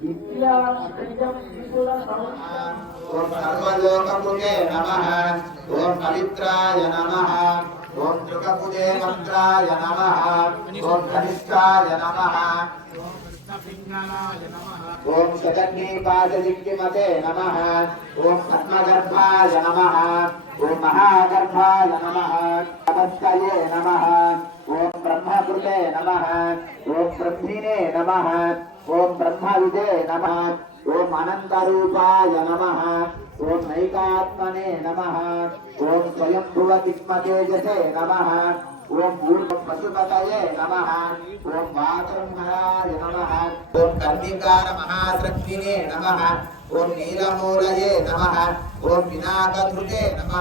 ॐ सर्वलोकपुजे नमः ॐ पवित्राय नमः ॐ त्रिकपुजे मन्त्राय नमः ॐ कनिष्ठाय नमः ॐ शतन्नीपादलिङ्गिमते नमः ॐ पद्मगर्भाय नमः ॐ महागर्भाय नमः नमस्तये नमः ॐ ब्रह्मकृते नमः ॐ ब्रह्मिणे नमः ओम ब्रह्म विदे नम ओम अनंत रूपाय नम ओम नैकात्मने नम ओम स्वयं भुव तेजसे नम ओम पूर्व पशुपतये नम ओम वातृंहराय नम ओम कर्मिकार महाशक्तिने नम ओम नीलमूल नम ओम विनाकृते नम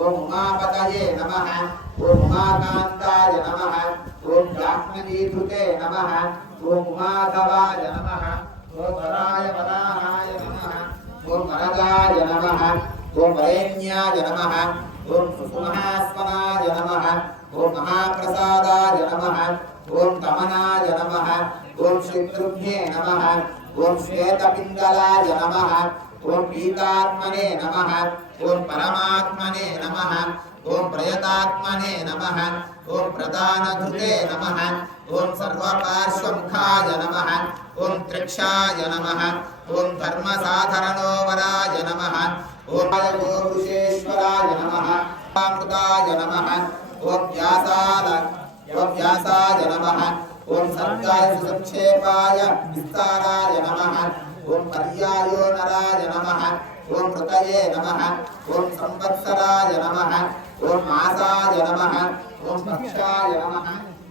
ओम उमापत नम ओम उमाकांताय नम ओम ब्राह्मणीधृते नम ఓం వరాయ వరాహాయ నమః ఓం వరదాయ నమః ఓం వరేణ్యాయ నమః ఓం సుమహాస్మనాయ నమః ఓం మహాప్రసాదాయ నమః ఓం తమనాయ నమః ఓం శత్రుఘ్నే నమః ఓం శ్వేతపింగళాయ నమః ఓం పీతాత్మనే నమః ఓం పరమాత్మనే నమః ఓం ప్రయతాత్మనే నమః ఓం ప్రధానధృతే నమః ఓం సర్వపార్శ్వముఖాయ నమః ॐ सर्वपार्श्वमुखाय नमः ॐ त्रिक्षाय नमः ॐ धर्मसाधरणोवराय नमः ॐ गोवृषेश्वराय नमः अमृताय नमः ॐ व्यासाल ॐ व्यासाय नमः ॐ सत्याय सुसंक्षेपाय विस्ताराय नमः ॐ पर्यायो नराय नमः ॐ मृतये नमः ॐ संवत्सराय नमः ॐ मासाय नमः ॐ पक्षाय नमः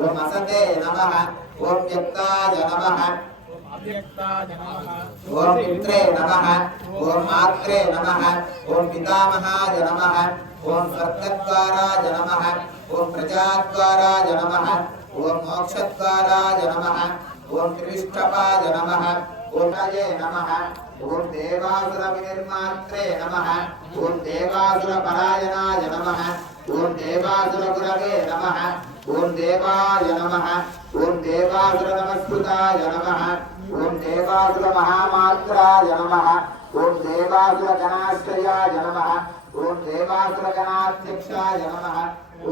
ओम असते नमः। ओम व्यक्ताय नमः ओम मित्रे नमः। ओम मात्रे नमः। ओम पितामहाय नमः ओम स्वर्गद्वाराय नमः ओम प्रजाद्वाराय नमः ओम मोक्षद्वाराय नमः। ओम त्रिविष्टपाय नमः। ओटाय नमः। ओम देवासुरविनिर्मात्रे नमः ओम देवासुरपरायणाय नमः ओम देवासुरगुरवे नमः। ओम देवाय नमः ॐ देवासुरनमस्कृताय नमः देवासुर महामात्राय नमः ॐ देवासुरगणाश्रयाय नमः ॐ देवासुरगणाध्यक्षाय नमः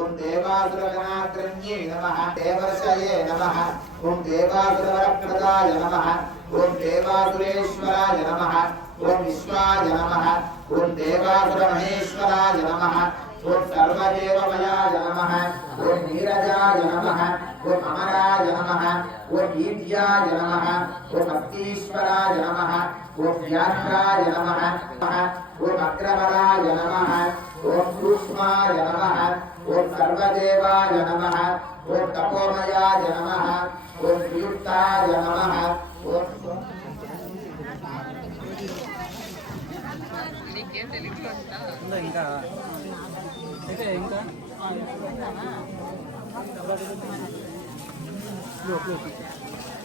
ॐ देवासुरगणाग्रण्ये नमः देवर्षये नमः ॐ देवासुरवरप्रदाय नमः ॐ देवासुरेश्वराय नमः ॐ विश्वाय नमः ॐ देवासुरमहेश्वराय नमः ॐ सर्वदेवमयाय नमः నమః ఓం దేవాసుర మహేశ్వరాయ నమః ఓం సర్వదేవమయాయ నమః ఓం నీరజాయ నమః ఓం అమరాయ నమః ఓం ఈద్యాయ నమః ఓం అత్తీశ్వరాయ నమః ఓం వ్యాఘ్రాయ నమః ఓం అగ్రవరాయ నమః ఓం సూక్ష్మాయ నమః ఓం సర్వదేవాయ నమః ఓం తపోమయాయ నమః ఓం శ్రీయుక్తాయ నమః ఓం ఇంకా అయితే ఇంకా 六六。